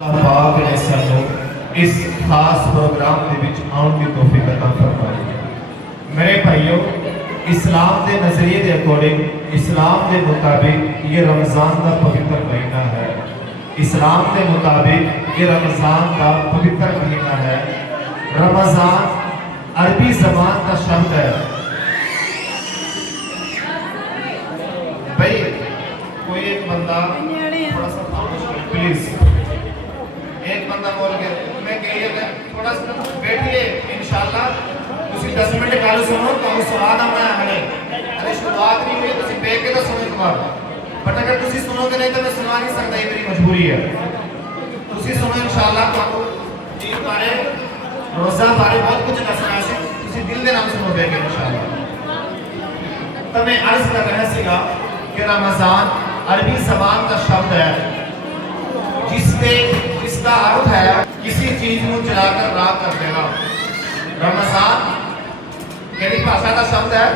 اللہ پاک نے سانوں اس خاص پروگرام دے وچ آن دی توفیق عطا فرمائی ہے۔ میرے بھائیو، اسلام دے نظریے دے اکارڈنگ، اسلام دے مطابق یہ رمضان کا پوتر مہینہ ہے۔ اسلام دے مطابق یہ رمضان کا پوتر مہینہ ہے۔ رمضان عربی زبان کا شبد ہے۔ بھائی کوئی ایک بندہ تھوڑا سا خاموش کرے پلیز۔ ایک بندہ بول کے میں کہیے گا تھوڑا سا بیٹھیے، انشاءاللہ تسی 10 منٹ گل سنو تو سواد آنا ہے ہمیں۔ ارے شروعات نہیں ہوئی تسی بیٹھ کے تو سنو ایک بار، بٹ اگر تسی سنو گے نہیں تو میں سنا نہیں سکتا، یہ میری مجبوری ہے۔ تسی سنو انشاءاللہ تو دین بارے روزہ بارے بہت کچھ دسنا ہے، تسی دل دے نام سنو بیٹھ کے انشاءاللہ۔ تو میں عرض کر رہا سیگا کہ رمضان عربی زبان کا شبد ہے جس کا ارتھ ہے کسی چیز کو جلا کر راکھ کر دینا۔ رمضان کیڑی بھاشا کا شبد ہے؟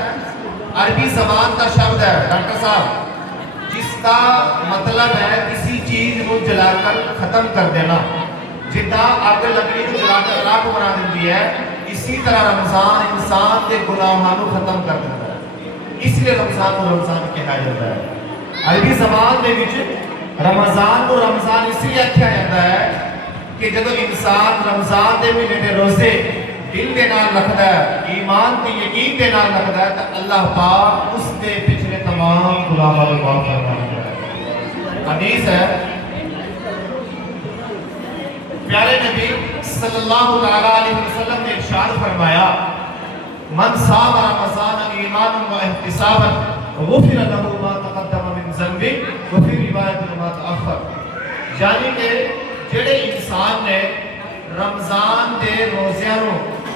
عربی زبان کا شبد ہے ڈاکٹر صاحب، جس کا مطلب ہے کسی چیز کو جلا کر ختم کر دینا۔ جدا اگ لکڑی کو جلا کر راکھ بنا دیتی ہے، اسی طرح رمضان انسان کے گناہوں کو ختم کر دیتا ہے، اس لیے رمضان کو رمضان کہا جاتا ہے۔ عربی زبان دے وچ رمضان کو رمضان اس لیے کہا جاتا ہے کہ جب انسان رمضان دے مہینے دے روزے دل دے نال رکھدا ہے، ایمان تے یقین دے نال رکھدا ہے، تو اللہ پاک اس دے پچھلے تمام گناہاں کو معاف فرماتا ہے۔ حدیث ہے، پیارے نبی صلی اللہ علیہ وسلم نے ارشاد فرمایا، من صام رمضان ایمانا و احتسابا غفر له ما تقدم من ذنبه وفي روایت ما تأخر۔ یعنی کہ جڑے انسان نے رمضان دے روزیاں نو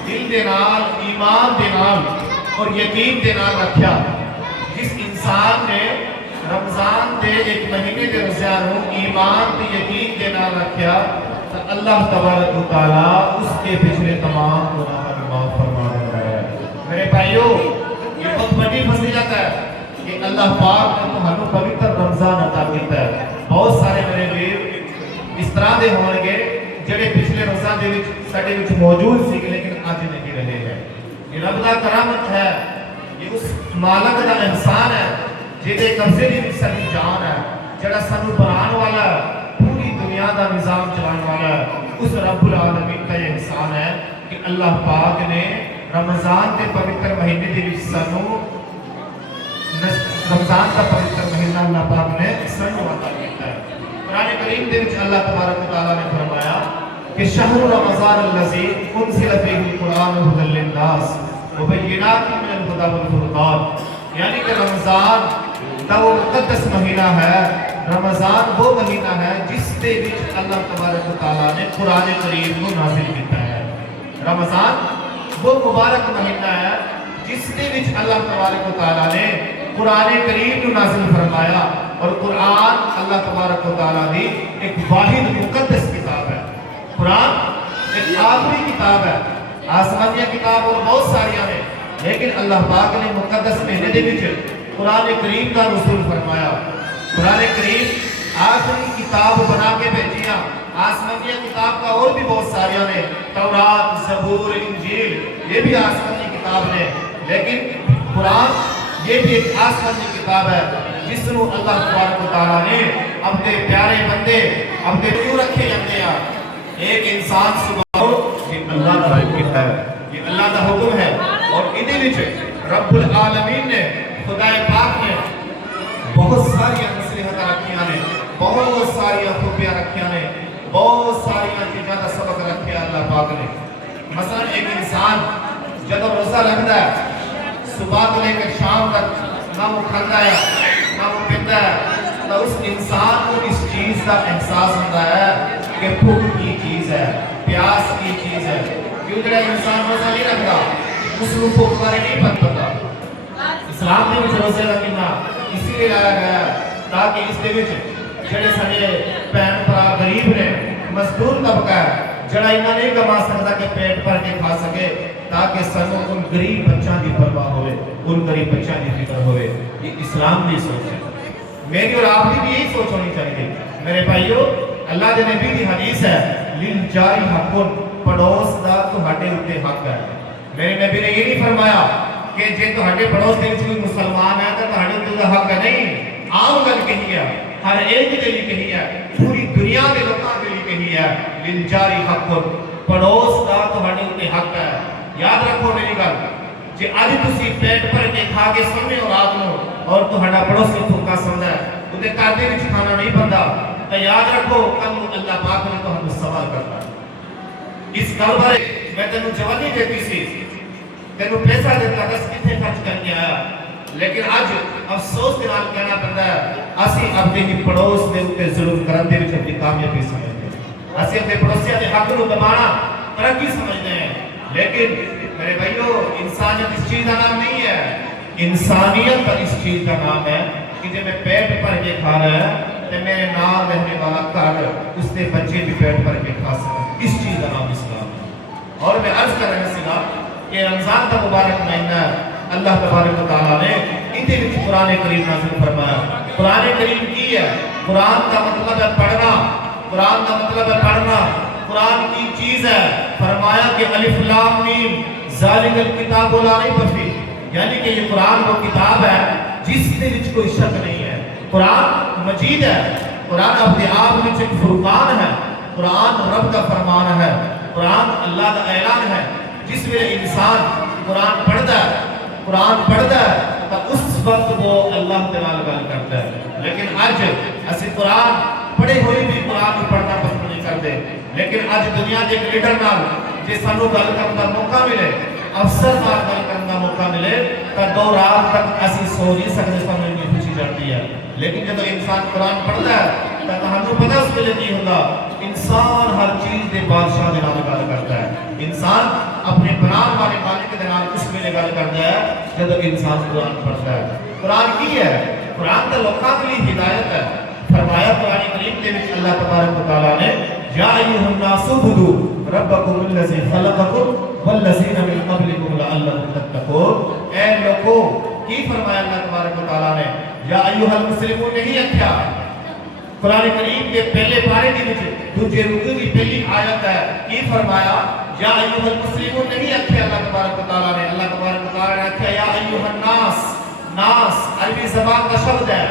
دل دے نال، ایمان دے نال اور یقین دے نال رکھیا، جس انسان نے رمضان دے ایک مہینے دے روزیاں نو ایمان تے یقین دے نال رکھیا، تو اللہ تبارک و تعالی اس کے پچھلے تمام گناہوں کو معاف فرما دیتا ہے۔ میرے بھائیو، یہ بہت بڑی فضیلت ہے کہ اللہ پاک نے تمہاروں پوتر رمضان عطا کیتا ہے۔ بہت سارے میرے ویر اس طرح دے ہون گے جڑے پچھلے رمضان دے وچ ساڈے وچ موجود سی لیکن اج نہیں رہے ہیں۔ یہ رب دا کرامت ہے، یہ اس مالک دا احسان ہے جہدے قبضے دے وچ ساری جان ہے، جڑا سانو بنان والا ہے، پوری دنیا دا نظام چلان والا ہے۔ اس رب العالمین کا یہ احسان ہے کہ اللہ پاک نے رمضان کے پوتر مہینے دے وچ سانو رمضان کا پوتر مہینہ اللہ پاک نے سانو عطا کیتا ہے۔ قرآن کریم دے وچ اللہ تبارک و تعالی نے فرمایا کہ شہر رمضان الذی انزل فیہ القرآن ھدی للناس وبینات من الھدی والفرقان، یعنی کہ رمضان دا وہ مقدس مہینہ ہے، رمضان وہ مہینہ ہے جس دے وچ اللہ تبارک و تعالی نے قرآن کریم کو نازل کیتا ہے۔ رمضان وہ مبارک مہینہ ہے جس دے وچ اللہ تبارک و تعالی نے قرآن کریم کو نازل فرمایا، اور قرآن اللہ تبارک و تعالی دی ایک واحد مقدس کتاب ہے۔ قرآن ایک آخری کتاب ہے، آسمانیہ کتاب اور بہت ساری ہیں، لیکن اللہ پاک نے مقدس مہینے دے وچ قرآن کریم کا نزول فرمایا۔ قرآن کریم آخری کتاب بنا کے بھیجیا۔ آسمانیہ کتاب کا اور بھی بہت ساری ہیں، تورات، زبور، انجیل، یہ بھی آسمانی کتاب ہے، لیکن قرآن یہ بھی ایک آسمانی کتاب ہے جس کو اللہ تبارک و تعالیٰ نے اپنے پیارے بندے اپنے کیوں رکھے جاتے ہیں۔ ایک انسان صبح یہ اللہ کا حکم ہے، یہ اللہ کا حکم ہے، اور انہیں وچ رب العالمین نے، خدا پاک نے بہت ساری نصیحتیں رکھیاں نے، بہت ساری خوبیاں رکھیاں نے، بہت ساری چیزوں کا سبق رکھیا اللہ پاک نے۔ مثلا ایک انسان جب روزہ رکھتا ہے، صبح کو لے کر شام تک نہ وہ کھاتا ہے نہ وہ پیتا ہے، تو اس انسان کو اس چیز کا احساس ہوتا ہے کہ بھوک کی چیز ہے، پیاس کی چیز ہے۔ کیوں جڑا انسان روزہ نہیں رکھتا اس کو بھوک بارے نہیں پتا۔ اسلام نے مجھے روزے رکھنا اسی لیے لایا گیا تاکہ اس دے وچ جڑے سارے بہن بھرا غریب نے، مزدور طبقہ ہے، جڑا انہاں نہیں کما سکتا کہ پیٹ بھر کے کھا سکے، تاکہ سنوں ان غریب بچوں کی پرواہ ہوئے، ان غریب بچوں کی فکر ہوئے۔ یہ اسلام کی سوچ ہے، میری اور آپ کی بھی یہی سوچ ہونی چاہیے۔ میرے بھائیو، اللہ دے نبی دی حدیث ہے للجاری حقن پڑوس دا تہاڈے اوتے حق ہے. میرے نبی نے یہ نہیں فرمایا کہ جے تہاڈے پڑوس دے وچ کوئی مسلمان ہے تے تہاڈے اوتے دا حق ہے. نہیں، عام گل کہی ہے، ہر ایک دے لیے کہی ہے، پوری دنیا دے لوکاں دے لیے کہی ہے للجاری حقن پڑوس دا تہاڈے اوتے حق ہے. یاد رکھو میری گل، جے اج تسی پیٹ بھر کے کھا کے سونے ہو رات نو اور تہاڈا پڑوسی بھوکا سوندا ہے، اوتے گھر دے وچ کھانا نہیں بندا، تے یاد رکھو کل اللہ پاک نے تہانوں سوال کرنا. اس گل بارے میں تینوں جوانی دیتی سی، تینوں پیسہ دیتا دس کتنے خرچ کر کے آیا، لیکن اج افسوس دے نال کہنا پڑدا ہے اسی اپنے ہی پڑوس دے اوتے ظلم کرن دے وچ اپنی کامیابی سمجھدے ہیں. اسی اپنے پڑوسیاں دے حق نو دبانا ترقی سمجھدے ہیں. لیکن میرے بھائیو، انسانیت اس چیز کا نام نہیں ہے. انسانیت کا اس چیز کا نام ہے کہ جب میں پیٹ بھر کے کھا رہا ہے تو میرے نام رہنے والا گھر اس کے بچے بھی پیٹ بھر کے کھا سکیں. اس چیز کا نام اسلام ہے. اور میں عرض کر رہا سا کہ رمضان کا مبارک مہینہ اللہ تبارک و تعالیٰ نے اندے وچ قرآن کریم نازل فرمایا. قرآن کریم کی ہے؟ قرآن کا مطلب ہے پڑھنا. قرآن کا مطلب ہے پڑھنا. قرآن کی چیز ہے. فرمایا کہ الف لام میم ذالک الکتاب لا ریب فیہ، یعنی کہ یہ قرآن وہ کتاب ہے جس کے وچ کوئی شک نہیں ہے. قرآن مجید ہے. قرآن اپنے آپ میں ایک فرقان ہے. قرآن رب کا فرمان ہے. قرآن اللہ کا اعلان ہے. جس میں انسان قرآن پڑھتا ہے، قرآن پڑھتا ہے تو اس وقت وہ اللہ تعالیٰ گل کرتا ہے. لیکن اج اسی قرآن پڑھے ہوئے بھی قرآن پڑھنا پسند نہیں کرتے. لیکن اج دنیا کے ایک لیڈر نال جے سانو گل کرن دا موقع ملے، افسر نال گل کرن دا موقع ملے تو 2 رات تک اسی سو نہیں سکتے، سانو اتنی خوشی چڑھتی ہے. لیکن جب انسان قرآن پڑھتا ہے تو تہانوں پتہ اس ویلے کی ہوندا، انسان ہر چیز دے بادشاہ دے نال گل کرتا ہے. انسان اپنے بنان والے مالک دے نال اس ویلے گل کرتا ہے جب انسان قرآن پڑھتا ہے. قرآن کی ہے؟ قرآن تے لوکاں کے لیے ہدایت ہے. فرمایا قرآن کریم دے وچ اللہ تبارک و تعالیٰ نے یا ایھا الناس اعبدوا ربکم الذی خلقکم والذین من قبلکم لعلکم تتقون. اے لوگو، کی فرمایا اللہ تبارک و تعالیٰ نے؟ یا ایھا المسلمون نہیں آکھیا. قرآن کریم کے پہلے پارے دی وچ دوجے رکوع کی پہلی آیت ہے. کی فرمایا؟ یا ایھا المسلمون نہیں آکھیا اللہ تبارک و تعالیٰ نے. اللہ تبارک و تعالیٰ نے آکھیا یا ایھا الناس. ناس عربی زبان کا شبد ہے،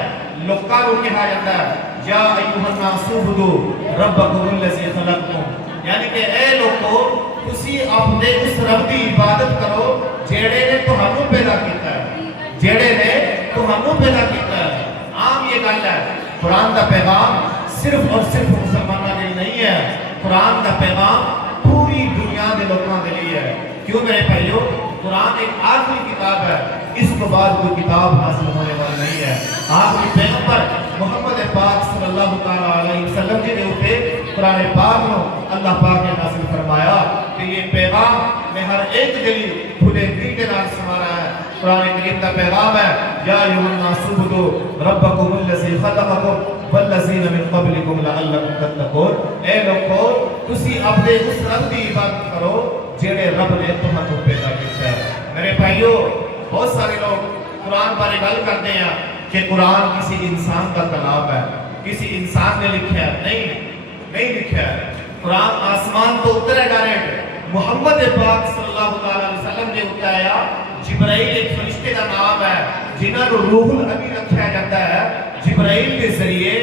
لوکاں نوں کہا جاتا ہے. یا ایھا الناس اعبدوا ربکم الذی خلقکم، یعنی کہ اے لوگو تسی اپنے اس رب دی عبادت کرو جیڑے نے تہانوں پیدا کیتا ہے، جیڑے نے تہانوں پیدا کیتا ہے. عام یہ گل ہے، قرآن کا پیغام صرف اور صرف مسلمانوں کے لیے نہیں ہے. قرآن کا پیغام پوری دنیا کے لوگوں کے لیے ہے. کیوں میرے بھائیو؟ قرآن ایک آخری کتاب ہے، اس کے بعد کوئی کتاب حاصل ہونے والی نہیں ہے. آخری پیغمبر محمد پاک صلی اللہ تعالیٰ علیہ وسلم جی نے اوپر قرآن پاک نو اللہ پاک نے نازل فرمایا کہ یہ پیغام میں ہر ایک دلی کھلے دل کے نال سمارا ہے. قرآن کریم کا پیغام ہے یا ایھا الناس اعبدوا ربکم الذی خلقکم والذین من قبلکم لعلکم تتقون. اے لوگو تسی اپنے اس رب دی عبادت کرو جڑے رب نے تہانوں پیدا کیتا ہے. میرے بھائیو، بہت سارے لوگ قرآن بارے گل کرتے ہیں کہ قرآن کسی انسان کا کلام ہے، کسی انسان نے لکھا ہے. نہیں لکھا ہے. قرآن آسمان تو اترے ڈائریکٹ محمد پاک صلی اللہ علیہ وسلم نے اتاریا. جبرائیل ایک فرشتے کا نام ہے جنہاں کو روح الامین رکھا جاتا ہے. جبرائیل کے ذریعے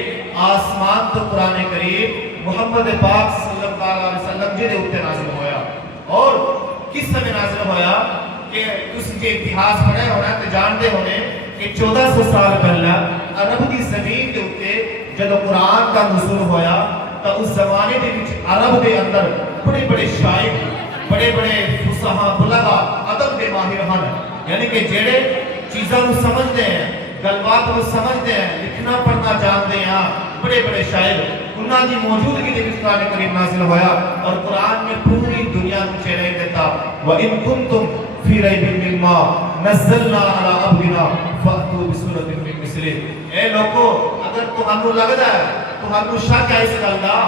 آسمان تو قرآن کریم محمد پاک صلی اللہ علیہ وسلم جی نے اتنے نازل ہویا. اور کس سمے نازل ہویا کہ تسی جے اتہاس پڑھے ہونا تے جانتے ہونے کہ 1400 سال پہلا عرب کی زمین کے اوتے جب قرآن کا نزول ہویا تو اس زمانے دے وچ عرب دے اندر بڑے بڑے شاعر، بڑے بڑے فصحاء، بلغا، ادب دے ماہر ہن، یعنی کہ جڑے چیزاں نوں سمجھدے ہیں، گل بات نوں سمجھدے ہیں، لکھنا پڑھنا جانتے ہیں. بڑے بڑے شاعر انہاں دی موجودگی دے وچ قرآن کریم نازل ہویا اور قرآن نے پوری دنیا نوں چیلنج دیتا. وَإِن كُنتُمْ فِي رَيْبٍ مِّمَّا نَزَّلْنَا عَلَىٰ عَبْدِنَا فَأْتُوا بِسُورَةٍ مِّن مِّثْلِهِ. اے لوگو، اگر تہانوں لگدا ہے، تہانوں شک ہے اس گل دا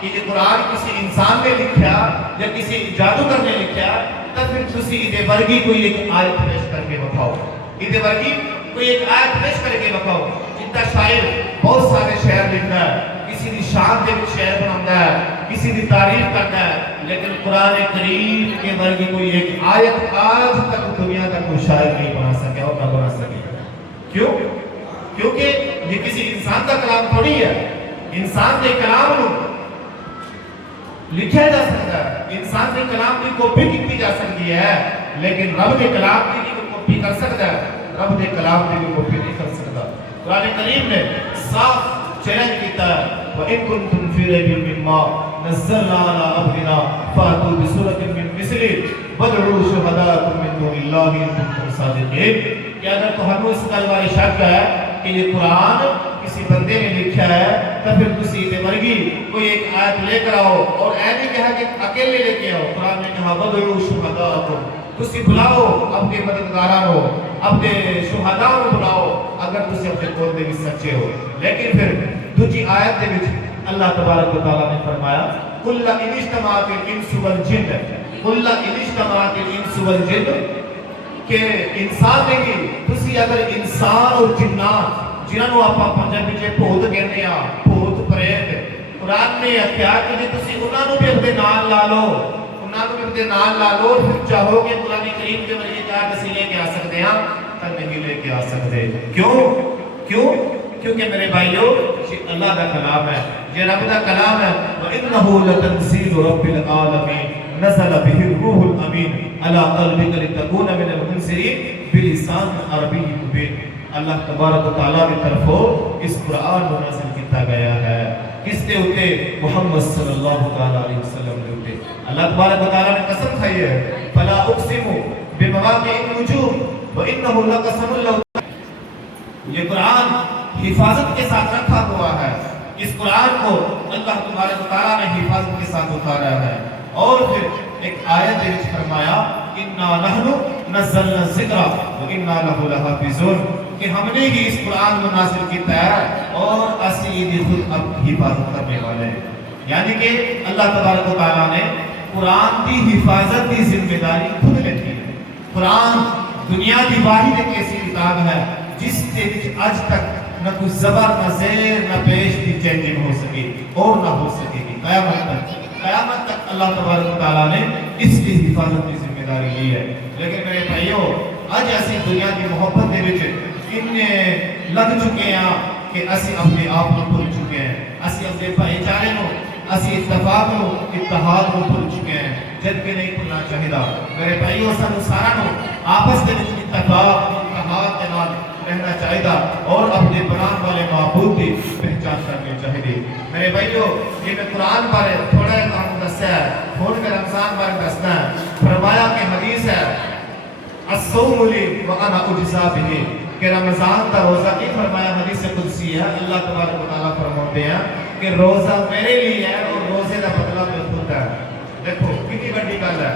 کہ یہ قرآن کسی انسان نے لکھا یا کسی جادوگر نے لکھا، تو پھر تسی ادے ورگی کوئی ایک آیت پیش کر کے بتاؤ. ادے ورگی کوئی ایک آیت پیش کر کے بتاؤ. جتنا شاعر بہت سارے شعر لکھتا ہے، کسی کسی دی شان دے وچ شعر بناوندا ہے، کسی دی تعریف کرتا ہے، لیکن قرآن کریم کے ورگی کوئی ایک آیت آج تک دنیا کا کوئی شاعر نہیں بنا سکے اور نہ بنا سکے. کیوں؟ کیونکہ یہ کسی انسان کا کلام تھوڑی ہے. انسان کے کلام نو لکھا جا سکتا ہے، انسان کے کلام کی کاپی کی جا سکتی ہے، لیکن رب کے کلام کی بھی کاپی کر سکتا ہے، رب کے کلام کی بھی کاپی نہیں کر سکتا. قرآن کریم نے صاف چیلنج کیتا ہے وَإِن كُنتُمْ فِي رَيْبٍ مِّمَّا نَزَّلْنَا عَلَىٰ عَبْدِنَا فَأْتُوا بِسُورَةٍ مِّن مِّثْلِهِ وَادْعُوا شُهَدَاءَكُم مِّن دُونِ اللَّهِ إِن كُنتُمْ صَادِقِينَ. کہ اگر تمہیں اس گل بارے شک ہے کہ یہ قرآن کسی بندے نے لکھا ہے تو پھر تسی تے ورگی کوئی ایک آیت لے کر آؤ، اور اے نہیں کہا کہ اکیلے لے کے آؤ. قرآن نے کہا وَادْعُوا شُهَدَاءَكُم، تسی بلاؤ اپنے مددگاراں کو، اپنے شہداء کو بلاؤ اگر تسی اپنے قول دے وچ سچے ہو. لیکن پھر دوسری آیت دے وچ اللہ تبارک و تعالیٰ نے فرمایا قُلْ إِنِ اجْتَمَعَتِ الْإِنسُ وَالْجِنُّ، قُلْ إِنِ اجْتَمَعَتِ الْإِنسُ وَالْجِنُّ، کہ انسان نہیں، تسی اگر انسان اور جنات جنہاں نوں آپاں پنجابی وچ بھوت کہندے ہاں، بھوت پریت، قرآن نے کہا کہ جے تسی انہاں نوں بھی اپنے نال لا لو، انہاں نوں بھی اپنے نال لا لو، پھر چاہو کہ قرآن کریم کے ذریعے کیا کسی لے کے آ سکتے ہیں تو نہیں لے کے آ سکتے. کیوں؟ کیونکہ میرے بھائیو یہ اللہ کا کلام ہے، یہ رب کا کلام ہے. وَإِنَّهُ لَتَنزِيلُ رَبِّ الْعَالَمِينَ نَزَلَ بِهِ الرُّوحُ الْأَمِينُ عَلَىٰ قَلْبِكَ لِتَكُونَ مِنَ الْمُنذِرِينَ بِلِسَانٍ عَرَبِيٍّ مُبِينٍ. اللہ تبارک و تعالیٰ کی طرفوں اس قرآن کو نازل کیتا گیا ہے. کس نے ہوتے؟ محمد صلی اللہ علیہ وسلم نے ہوتے. اللہ تبارک و تعالیٰ نے قسم کھائی ہے فَلَا أُقْسِمُ بِمَوَاقِعِ النُّجُومِ وَإِنَّهُ لَقَسَمٌ لَّوْ. یہ قرآن حفاظت کے ساتھ رکھا ہوا ہے. اس قرآن کو اللہ تبارک و تعالیٰ نے حفاظت کے ساتھ اتارا ہے. اور پھر ایک آیت میں فرمایا اِنَّا نَحْنُ نَزَّلْنَا الذِّكْرَ وَإِنَّا لَهُ لَحَافِظُونَ، کہ ہم نے ہی اس قرآن کو نازل کیتا ہے اور اسی بھی خود اب حفاظت کرنے والے ہیں. یعنی کہ اللہ تبارک و تعالیٰ نے قرآن کی حفاظت کی ذمہ داری خود لیتی ہے. قرآن دنیا کی واحد ایک ایسی کتاب ہے جس کے وچ اج تک نہ کوئی زبر نہ زیر نہ پیش کی چینجنگ ہو سکی اور نہ ہو سکے گی قیامت تک اللہ تبارک و تعالیٰ نے اس کی حفاظت کی ذمہ داری لی ہے. لیکن میرے بھائیو اج ایسی دنیا کی محبت دے وچ اتنے لگ چکے ہیں کہ اسی اپنے آپ کو بھول چکے ہیں، اسی اپنے بھائی چارے کو، اسی اتفاق کو، اتحاد کو بھول چکے ہیں، جبکہ نہیں بھولنا چاہیے. میرے بھائیو سانو سارا نو آپس دے وچ اتفاق اتحاد کے نال رہنا چاہیے اور اپنے بنان والے معبود کی پہچان کرنی چاہیے. میرے بھائیو یہ میں قرآن بارے تھوڑا کام دسیا ہے، تھوڑا میں رمضان بارے دسنا ہے. فرمایا کہ حدیث ہے الصوم لی وانا اجزا بہ، کہ رمضان کا روزہ کی فرمایا حدیث قدسی ہے. اللہ تبارک و تعالیٰ فرماتے ہیں کہ روزہ میرے لیے ہے اور روزے کا بدلہ میں خود ہے. دیکھو کتنی بڑی گل ہے،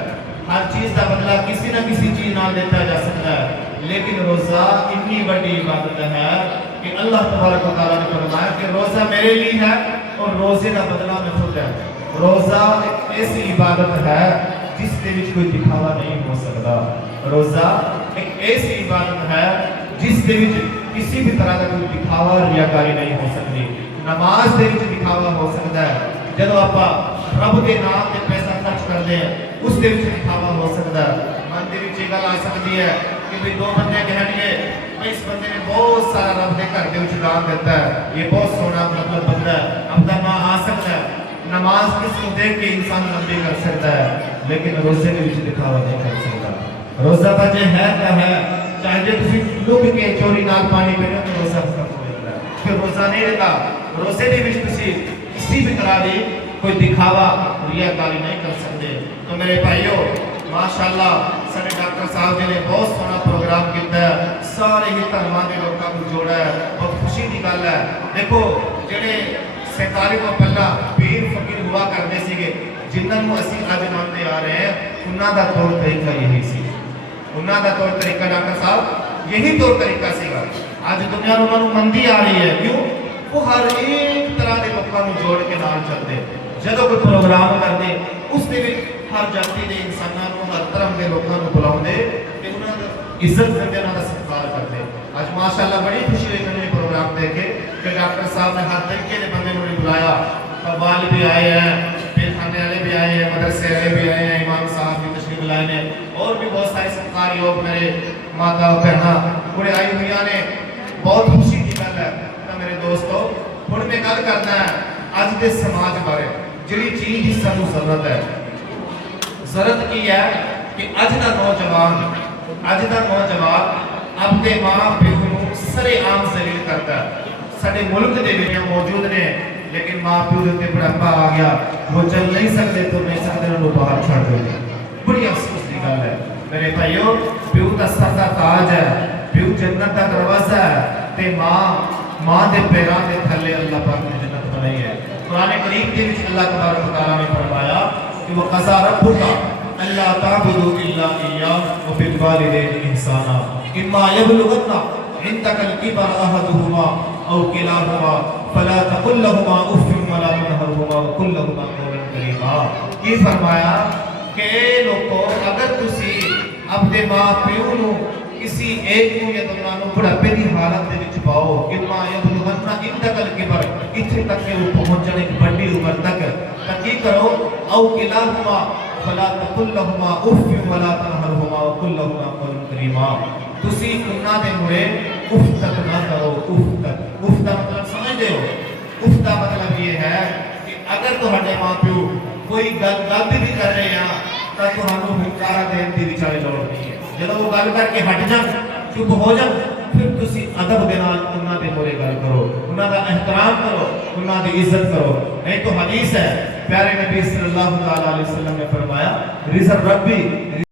ہر چیز کا بدلہ کسی نہ کسی چیز نال دیتا جا سکتا ہے، لیکن روزہ اتنی بڑی عبادت ہے کہ اللہ تبارک و تعالیٰ نے فرمایا کہ روزہ میرے لیے ہے اور روزے کا بدلہ میں خود ہے. روزہ ایک ایسی عبادت ہے جس کے وچ کوئی دکھاوا نہیں ہو سکتا. روزہ ایک ایسی عبادت ہے جس کے وچ کسی بھی طرح کا کوئی دکھاوا ریاکاری نہیں ہو سکتی. نماز دے وچ دکھاوا ہو سکتا ہے، جب آپ رب کے نام تے پیسہ خرچ کرتے ہیں اس دے وچ دکھاوا ہو سکتا ہے. من دے وچ یہ گل آ سکتی ہے کہ بھئی دو بندے کہن گے اس بندے نے بہت سارا رب کے گھر دے وچ دان دیتا ہے، یہ بہت سونا مطلب بندہ ہے، اپنا ماں آ سکتا ہے. نماز کس کو دیکھ کے انسان لمبی کر سکتا ہے، لیکن روزے کے وچ دکھاوا نہیں کر سکتا. روزہ بچے ہے کیا ہے، چاہے جے تسی لوگ کے چوری نال پانی پیو تو روزہ ختم ہو جاتا ہے، پھر روزہ نہیں رہتا. روزے دے وچ تسی کسی بھی طرح دی کوئی دکھاوا ریاکاری نہیں کر سکتے. تو میرے بھائیو ماشاءاللہ سارے ڈاکٹر صاحب جی نے بہت سونا پروگرام کیتا ہے، سارے ہی دھرماں دے لوکاں کو جوڑا ہے، بہت خوشی دی گل ہے. دیکھو جڑے 47 کو پہلا پیر فقیر ہوا کرتے سیگے جنہاں نوں اسی اج منتے آ رہے ہیں، انہاں دا طور طریقہ یہی سی. انہاں دا طور طریقہ ڈاکٹر صاحب یہی طور طریقہ سیگا. اج دنیا نوں انہاں نوں مندی آ رہی ہے، کیوں؟ وہ ہر ایک طرح دے لوکاں نوں جوڑ کے نال چلتے، جدوں کوئی پروگرام کرتے اس دے وچ ہر جاتی دے انساناں نوں ہر طرح دے لوکاں نوں بلاوندے تے انہاں دی عزت کرتے، انہاں دا ستکار کرتے. اج ماشاءاللہ بڑی خوشی ہوئی میں نے پروگرام دیکھ کے کہ ڈاکٹر صاحب نے ہر طریقے کے بندے نے بلایا، قوال بھی آئے ہیں، پھر خانے والے بھی آئے ہیں، مدرسے والے بھی آئے ہیں، امام صاحب کی تشریف لائے ہیں، اور بھی بہت سارے ستکار لوگ میرے ماتا بہنا پورے آئی ہوئی نے۔ بہت خوشی کی گل ہے تو میرے دوستو، ہن میں گل کرنا ہے اج دے سماج بارے، جڑی چیز کی سانوں ضرورت ہے۔ ضرورت کی ہے کہ اج دا نوجوان اپنے ماں پیو نوں سرے عام ذلیل کرتا ہے۔ سارے ملک دے وچ موجود نے، لیکن ماں پیو دے تے بڑھاپا آ گیا، وہ چل نہیں سکتے تو نہیں سکتے، انہوں نے باہر چھڑ دے۔ بڑی افسوس کی گل ہے میرے بھائیو، پیو دا سر دا تاج ہے، پیو جنت دا دروازہ ہے، تے ماں دے پیراں دے تھلے اللہ پاک نے جنت بنائی ہے۔ قرآن کریم دے وچ اللہ تبارک و تعالیٰ نے فرمایا کہ وَقَضَىٰ رَبُّكَ أَلَّا تَعْبُدُوا إِلَّا إِيَّاهُ وَبِالْوَالِدَيْنِ إِحْسَانًا إِمَّا يَبْلُغَنَّ عِندَكَ الْكِبَرَ أَحَدُهُمَا أَوْ كِلَاهُمَا فَلَا تَقُل لَّهُمَا أُفٍّ وَلَا تَنْهَرْهُمَا وَقُل لَّهُمَا قَوْلًا كَرِيمًا۔ یہ فرمایا کہ اے لوگو، اگر تسی اپنے ماں پیو نو کسی ایک نو یا دونوں نو بڑھاپے دی حالت دے وچ پاؤ، اِمَّا يَبْلُغَنَّ عِندَكَ الْكِبَرَ، اتنے تک کہ وہ پہنچ جانے کی بڑی عمر تک، تکی کرو أَوْ كِلَاهُمَا فَلَا تَقُل لَّهُمَا أُفٍّ وَلَا تَنْهَرْهُمَا وَقُل لَّهُمَا قَوْلًا كَرِيمًا۔ تسی انہاں دے مورے اف تک نہ کرو، اف تک۔ اف دا مطلب سمجھتے ہو؟ اف دا مطلب یہ ہے کہ اگر تہاڈے ماں پیو کوئی گل بھی کر رہے ہیں تو تہانوں ہنکارا دین دی وچارے لوڑ نہیں ہے۔ جدوں وہ گل کر کے ہٹ جان، چپ ہو جان، پھر تسی ادب دے نال انہاں دے مورے گل کرو، انہاں دا احترام کرو، انہاں دی عزت کرو۔ نہیں تو حدیث ہے، پیارے نبی صلی اللہ علیہ وسلم نے فرمایا رضا ربی